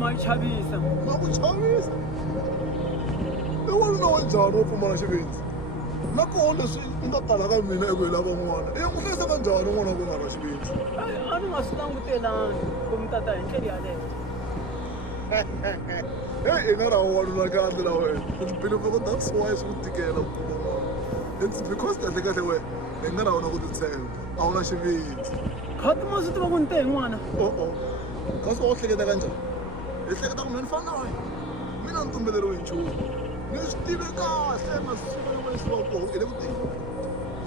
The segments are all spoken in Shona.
mayichavisa. Makuchavisa. Wanuna wa njhani wo pfumala xivindzi? Nakona leswi nga tala ka mina eku hi lava n'wana. I ku hlayisa ka njhani n'wana ku nga na xivindzi? A ni nga swi langutelangi ku mi tata hi ndlela yaleyo. Hey, i nga ri wanuna kahle na wena. Ndzi believe that's why swi ku tikela ku kuma n'wana. It's because kahle kahle wena i nga ri wona ku titshemba. A wu na xivindzi. Khati ma swi tiva ku ni te hi n'wana. Kasi wa hleketa kanjhani? Hi hleketa ku mina ni fana na wena. Mina ni tumbeleriwe hi nchumu. Ni swi tive kahle masiku lama yisiwa koho hi le ku tika.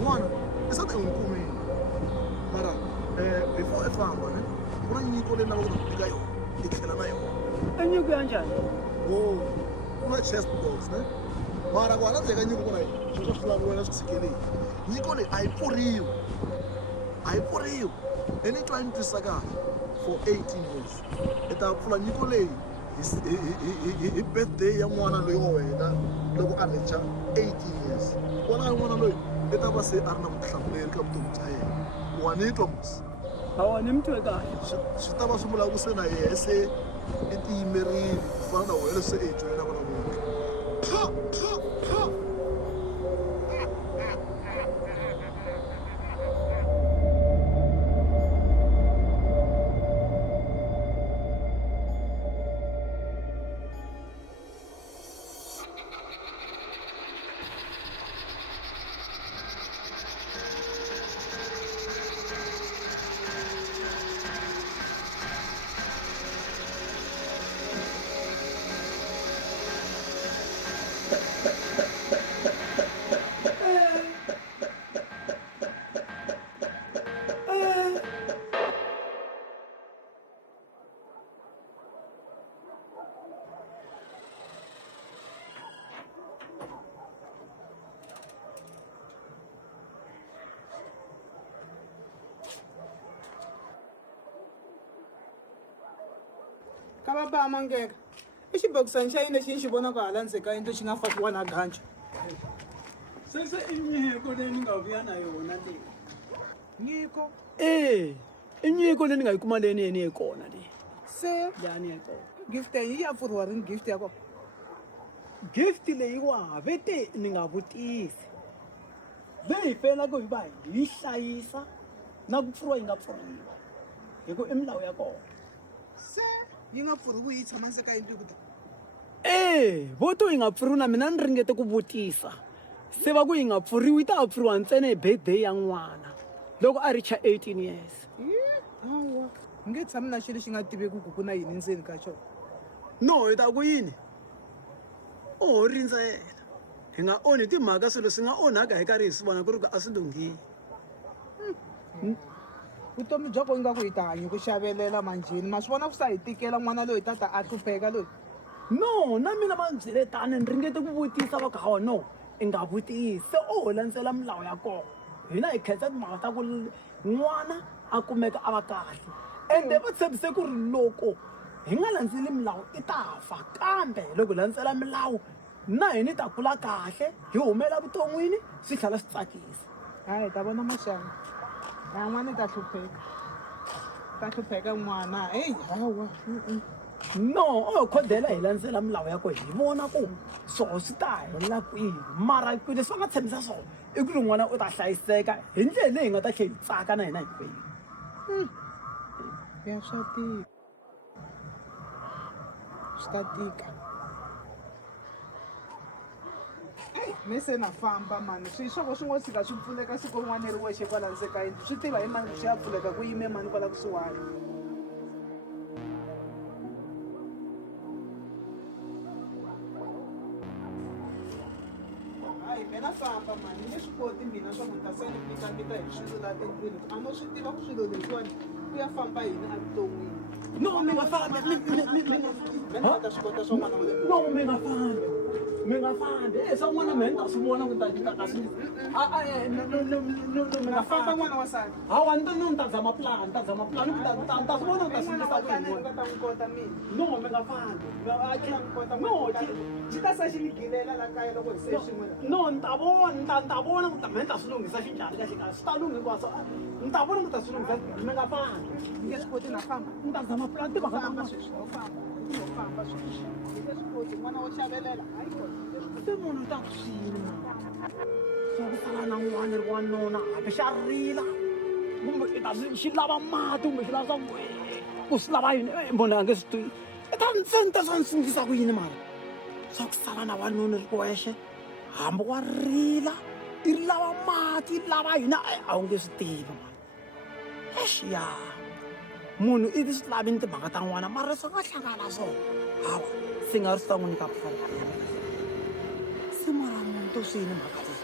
N'wana i sati i n'wi kumile. Mara before i famba ne ku na nyiko leyi lavaka ku tika yona i tlhela na yona. I nyiko ya njhani? Ku na chest box ne mara ku hala ndzeni ka nyiko ku na swilo swa swilavi wena swi tshikeleli. Nyiko leyi a yi pfuriwi. A yi pfuriwi. I ni twa ni twisisa kahle for 18 years. I ta pfula nyiko leyi hi birthday ya n'wana loyi wa wena loko a recha 18 years. Wona n'wana loyi i ta va se a ri na vutihlamuleri ka vutomi bya yena. Wa ni twa musi? Hawa ni mi twe kahle. Swi ta va swi vula ku se na yehe se i tiyimerile ku fana na wena leswi se i joyinaka na vona. Kababa mangeka. I xibokisani xa yini lexi ni xi vonaka hala ndzeni ka yindlu xi nga fakiwa na ganju? Se i nyiko leyi ni nga vuya na yona leyi. Nyiko? I nyiko leyi ni nga yi kuma leyi ni ye kona leyi. Se Laha ni ye kona. gift yi ya pfuriwa rini gift ya kona? Gift leyiwa vete ni nga vutisi. Ve hi faneleke hi va hi yi hlayisa na ku pfuriwa yi nga pfuriwa. Hikuva i milawu ya kona. Se yi nga pfuriwi yi tshama ndzeni ka yindlu ku vo to yi nga pfuriwi na mina ni ringete ku vutisa. Se va ku yi nga pfuriwi yi ta pfuriwa ntsena hi birthday ya n'wana loko a recha 18 years. hawa ni nge tshami na xilo xi nga tiveki ku na yini ndzeni ka xona. No hi ta ku yini? O rindzela. Hi nga onhi timhaka swilo swi nga onhaka hi karhi hi swi vona ku ri ku a swi lunghile. Vutomi bya ko ingaku hi ta hanya ku xavelela manjheni ma swi vona ku sa hi tikela n'wana loyi tata a hlupheka loyi. No na mina va ni byele tani ni ringete ku vutisa va ku hawa no i nga vutisi se ho landzela milawu ya kona. Hina hi khetsa timhaka ta ku n'wana a kumeka a va kahle ende va tshembise ku ri loko hi nga landzeli milawu i ta fa kambe loko hi landzela milawu na hina hi ta kula kahle hi humela vuton'wini swi tlhela swi tsakisa. Hayi ta vona maxanga na n'wana i ta hlupheka n'wana hawa No o khodela hi landzela milawu ya kona hi vona ku swona swi ta helela kwihi mara leswi va nga tshembisa swona i ku ri n'wana u ta hlayiseka hi ndlela leyi hi nga ta tlhela hi tsaka na hina hinkwenu. ya swa tika swi ta tika. Me se na famba mani swi swo swi ngo tshika swi pfuleka siku rin'wana ri wexe kwala ndzeni ka yindlu swi tiva hi mani swi ya pfuleka ku yime mani kwala kusuhani. Hayi mina famba mani ni nge swi koti mina swa ku ni ta se ni mita hi swilo laha endlwini a no swi tiva ku swilo leswiwani ku ya famba yini evuton'wini. No mi nga fambi Mina ni ta swi kota swa n'wana wa le no mi nga fambi. mi nga fambi swa n'wana mehe ni ta swi vona ku ta ka swi mi nga famba fambi n'wana wa sala hawa ni ta zama plan ni ta swi vona ku ta swi n'wana endlisa wa ku tani yini nga ta n'wi kota mina no mi nga fambi no xi ta sa xi ni gilela la kaya loko hi se swin'we no ni ta vona ku ta mehe ni ta swi lunghisa xinjhani ka xikaya swi ta lunghi hinkwaswo ni ta vona ku ta swi lunghisa mi nga fambi ni nge swi koti na famba ni ta zama plan timhaka ta famba n'wana sweswi ho famba ho famba sweswi ni nge swi koti n'wana wo xavelela hayi koti se munhu ta swina swa ku sala na n'wana ri wanuna hambi xa rila kumbe i ta xi lava mati kumbe xi lava swakudya ku swi lava yini munhu a nge swi twi i ta ni ta swa ni sindzisa ku yini mara swa ku sala na wanuna ri wexe hambi wa rila i ri lava mati i lava yini a wu nge swi tivi mara exiya munhu i ti swi lavini timhaka ta n'wana mara swi nga hlangana swona hawa se nga ri swi ta n'wi nyika se mara munhu to swi yini mhaka leyi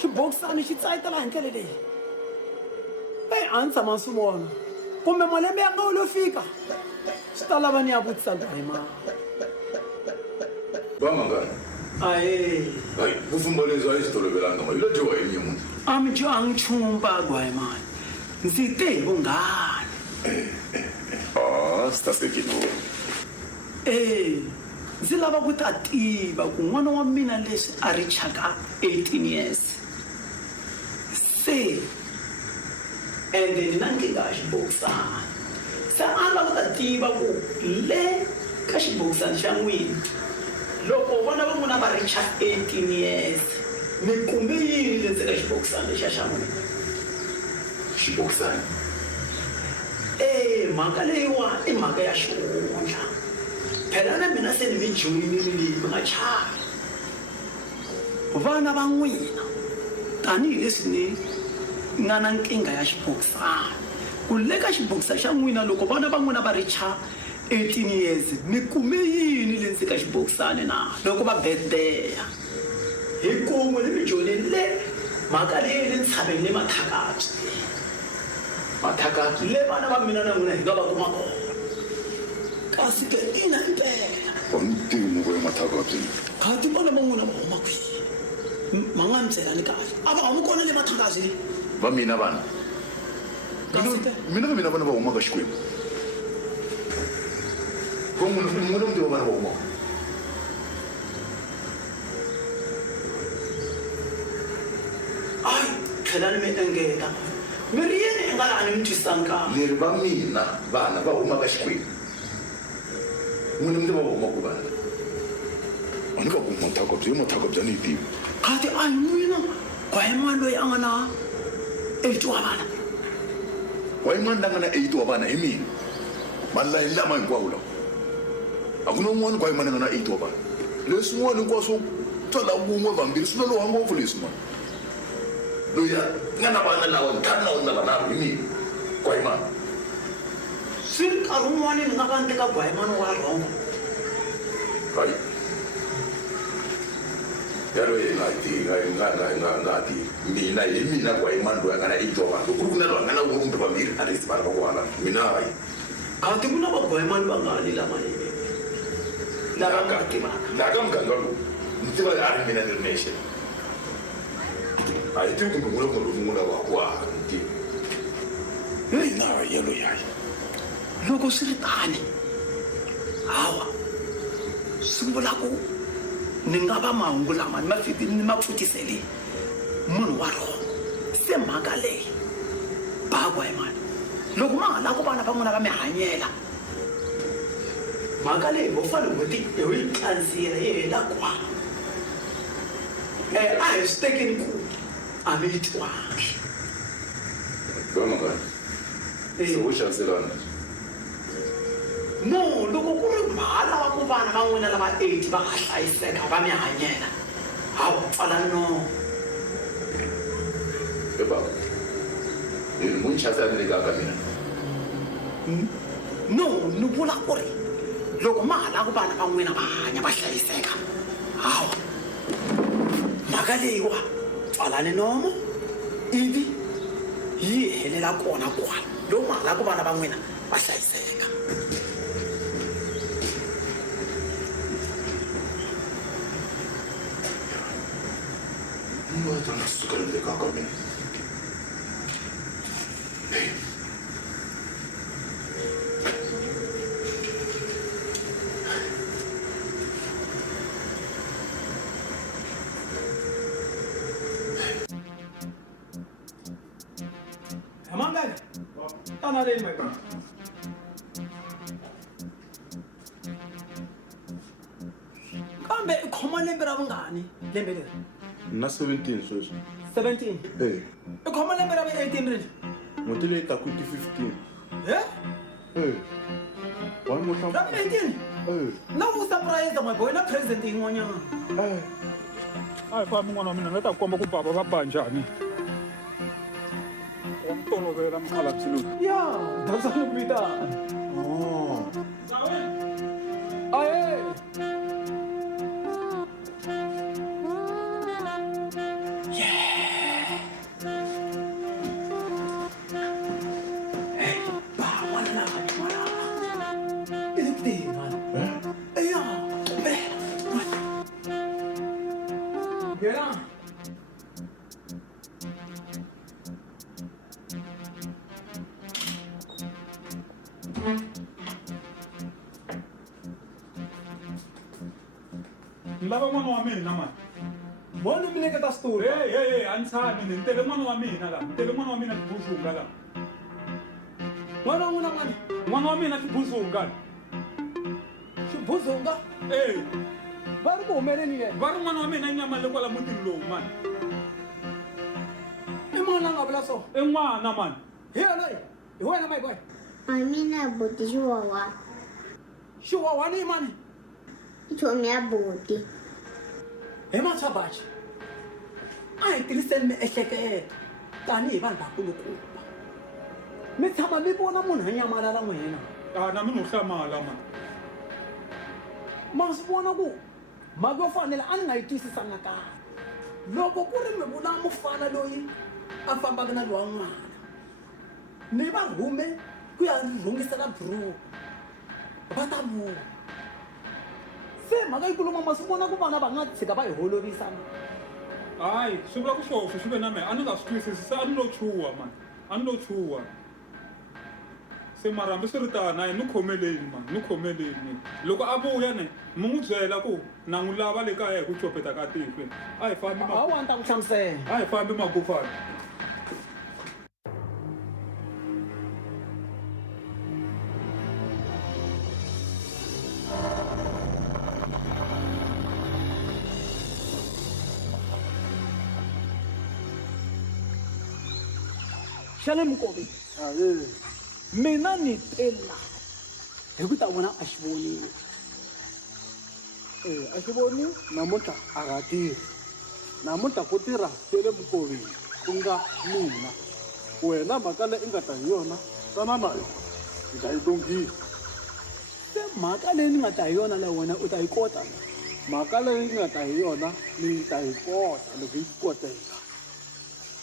xibokisani xi tsayitela hi ndlela leyi a ni tshama swi vona kumbe malembe ya nga wo lo fika swi ta lava ni ya vutisa gayimana Vamangani? aye Hayi, kufumba lezi ayizitolovelanga mali. Lo dyiwa yini munhu? a mi dyangi nchumu gayimana ndzi te hi vunghana Sitasekile. ndzi lava ku ta tiva ku n'wana wa mina leswi a ri chaka 18 years se ende ni na nkingha ya xibokisana se a lava ku ta tiva ku le ka xibokisana xa n'wina loko vana va n'wina va richa 18 years mi kumbe yini le ndzeni ka xibokisana lexa xa n'wina Xibokisana. mhaka leyiwa i mhaka ya xihundla phela na mina se ni mi joyinile leyi mi nga chavi vana va n'wina tanihileswi ni nga na nkingha ya xibokisana ku le ka xibokisana xa n'wina loko vana va n'wina va richa 18 years mi kume yini le ndzeni ka xibokisana na loko va birthday hi kun'we ni mi joyinile le mhaka leyi ni tshameni le mathakabye Mathakabye. le vana va mina na n'wina hi nga va kuma kona kasi ke ina impela Vamtivi muvo ya mathakabye. khati vana va n'wina va huma kwihi ma nga ni byelani kahle a va humi kona le mathakabye Va mina vana. kasi ke Mina vana va huma ka Xikwembu. Ko munhu mutiva vana va huma. ai tlhelani mi engeta mi ri yini i nga laha ni mi twisisani kahle Leri va mina vana va huma ka Xikwembu. Munhu mutiva va huma ku vana. A ni ka ku mathakabye ni yi tivi. khati a hi n'wina gwayimani loyi a nga na 8 wa vana Wayimani la nga na 8 wa vana hi mina. Mali layi lama hinkwawo lawa. A ku na un'wana kwayimani a nga na 8 wa vana. Leswin'wana hinkwaswo twala wun'we vambirhi swi loloha ngopfu leswi mani. Loyi a nga na vana lawa ntlhanu lawa ni lava na hi mina. Kwayimani. swi ri nkarhi wun'wani ni nga va ni teka gwayimani wa rhongo Hayi. Yaloye nga ti mina hi mina kwayimani loyi a nga na 8 wa vana. Loko ku ri ku na loyi a nga na wun'we kumbe vambirhi a least vana va ku hala. Mina hayi. khati ku na vagwayimani va nga ni lama leyi lava nga tivaka laha ka muganga lowu ni tiva a ri mina ni ri nexe a hi tivi kumbe n'wina kumbe loyi n'wina va ku a ni tivi leyi na yaloyi hayi loko swi ri tani hawa swi vula ku ni nga va mahungu lama ni ma pfutisele munhu wa rona se mhaka leyi bagwayimani loko ma ha lava ku vana va n'wina va mi hanyela mhaka leyi vo fane hi yi kandziyela yi hela kwala a hi swi tekeni ku a mi yi twangi vamangani se wo xaviselana no loko ku ri mha lava ku vana va n'wina lava 8 va nga hlayiseka va mi hanyela hawu pfala nomo e baba ni n'wi xavisela ni le kaya ka mina no ni vula ku ri loko ma ha lava ku vana va n'wina va hanya va hlayiseka hawa mhaka leyiwa pfalani nomo ivi yi hele helela kona kwala lowu mala ku vana va n'wina va hlayiseka. Nga ta suka le ka ka mina. Hey. Mangala. Tama din my bro. Kambe khoma lembe ra vungani lembe leri? Na 17 sweswi. 17. Eh, Khoma lembe ra 18 rini? n'hweti leyi taka ti 15. Eh? Wa n'wi Ra 18? Na ku surprise my boy na present yin'wanyana. A hi fambi n'wana wa mina ni ta komba ku bava va ba njhani wa n'wi tolovela mukhalabye loyi. Ya, that's how we do. Oh. Aye. Yeah. Ni lava n'wana wa mina mani. Moni mi le ka ta story. A ni tshami ni tele n'wana wa mina laha ni tele n'wana wa mina tibuzunga laha. N'wana wa n'wina mani? N'wana wa mina tibuzunga. Xibuzunga? Va ri ku humeleni yena? Va ri n'wana wa mina i nyamale kwala mutini lowu mani. I mani a nga vula so? I n'wana mani. Hi yena hi wena my boy. Amina buti xiwawa. Xiwawani i mani? I chomi ya buti. Hi Machabachi. A hi tiriseni miehleketo tanihi vanhu vakulukumba. Mi tshama mi vona munhu a nyamalala n'wina. Na mina u hlamala mani. Ma swi vona ku mhaka yo fanele a ni nga yi twisisanga kahle. Loko ku ri mi vula mufana loyi a fambaka na lowa n'wana ni va rhume ku ya rhungisela buruku va ta vula se mhaka yikuluma ma swi vona ku vana va nga tshika va hi holovisana. Hayi swi vula ku xoxo swi ve na mehe a ni nga swi twisisi se a ni lo chuha mani a ni lo chuha. Se mara hambi swi ri tani hayi ni khomeleni mani ni khomeleni. Loko a vuya ni mi n'wi byela ku na n'wi lava le kaya hi ku copeta ka tihlo. A hi fambi Hawa ni ta ku hlamusela. a hi fambi magufana. Xana Mukovi. Mina ni tela hi ku ta vona a xi vonile. A xi voni namuntlha a nga tirhi namuntlha ku tirha tele Mukoveni ku nga mina wena mhaka leyi i nga ta hi yona tana na yona i ta yi lunghisa. Se mhaka leyi ni nga ta hi yona na wena u ta yi kota. Mhaka leyi nga ta hi yona ni ta yi kota loko yi koteka.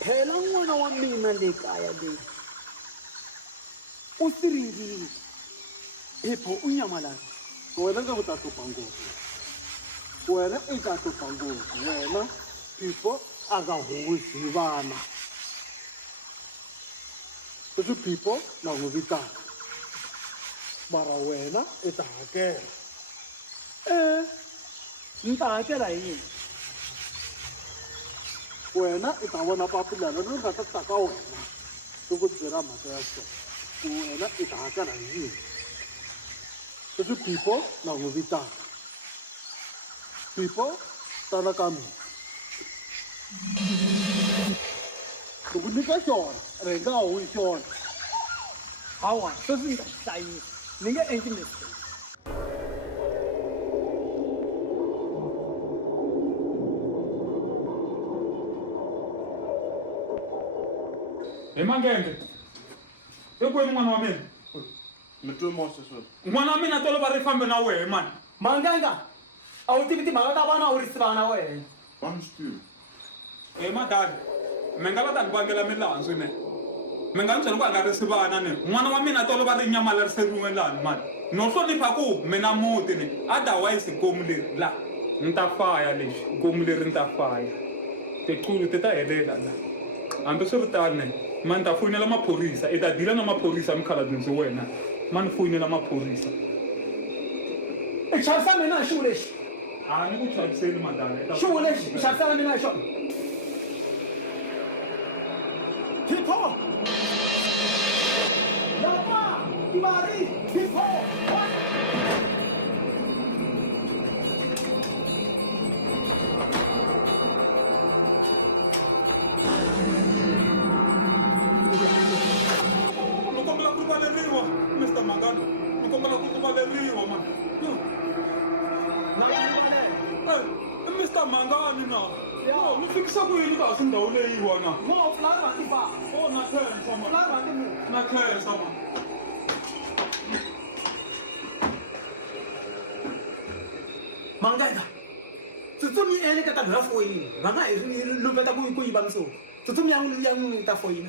Phela n'wana wa mina le kaya leyi u siringile phepho u nyamalala. Wena nga ku ta hlupha ngopfu wena i ta hlupha ngopfu wena Phipho a nga huwisi hi vana leswi Phipho na n'wi vitana mara wena i ta hakela. Ni ta hakela hi yini? Wena i ta vona papila leri nga ta ta ka wena loko byela mhaka ya so ku wena i ta hakela hi yini leswi Phipho na n'wi vitana. Phipho tana ka mina loko nyika xona ri nga huwi xona. Hawa sweswi ni ta xi hlayisa ni nge endli mistake. Hi Mangenge. I kwini n'wana wa mina? Mi twe Mose sweswi? N'wana wa mina tolo va ri fambe na wehe mani. Manganga a wu tivi timhaka ta vana a wu risi vana wena. Wa mi swi tivi? Madali mi nga la ta ni vangela milandzu ne. mi nga ni byela ku a nga risi vana ni n'wana wa mina tolo va ri nyamalariseriwe lani mani no hlonipha ku mina muti ni otherwise gomu leri la ni ta faya lexi gomu leri ni ta faya tiqulu ti ta helela la hambi swi ri tani mani ta foyinela maphorisa i ta dila na maphorisa mikhaladinzi wena mani foyinela maphorisa i chavisa mina hi xiwu lexi a ni ku chaviseli madala xiwu lexi i xavisela mina hi xona Pipo! Yapa! Ibari! Pipo! ni kombela ku rivaleriwa Mr. Mangano ni kombela ku rivaleriwa man Mr. Mangani na mi fikisa ku yini kahle ndhawu leyiwa na Mo, fulani vanhu va. o na khensa ma Fulani vanhu mo. na khensa ma Manganga. Tsutsumi ene ka ta dira foyini. Va nga hi luveta ku yiva miso. Tsutsumi yang ta foyina.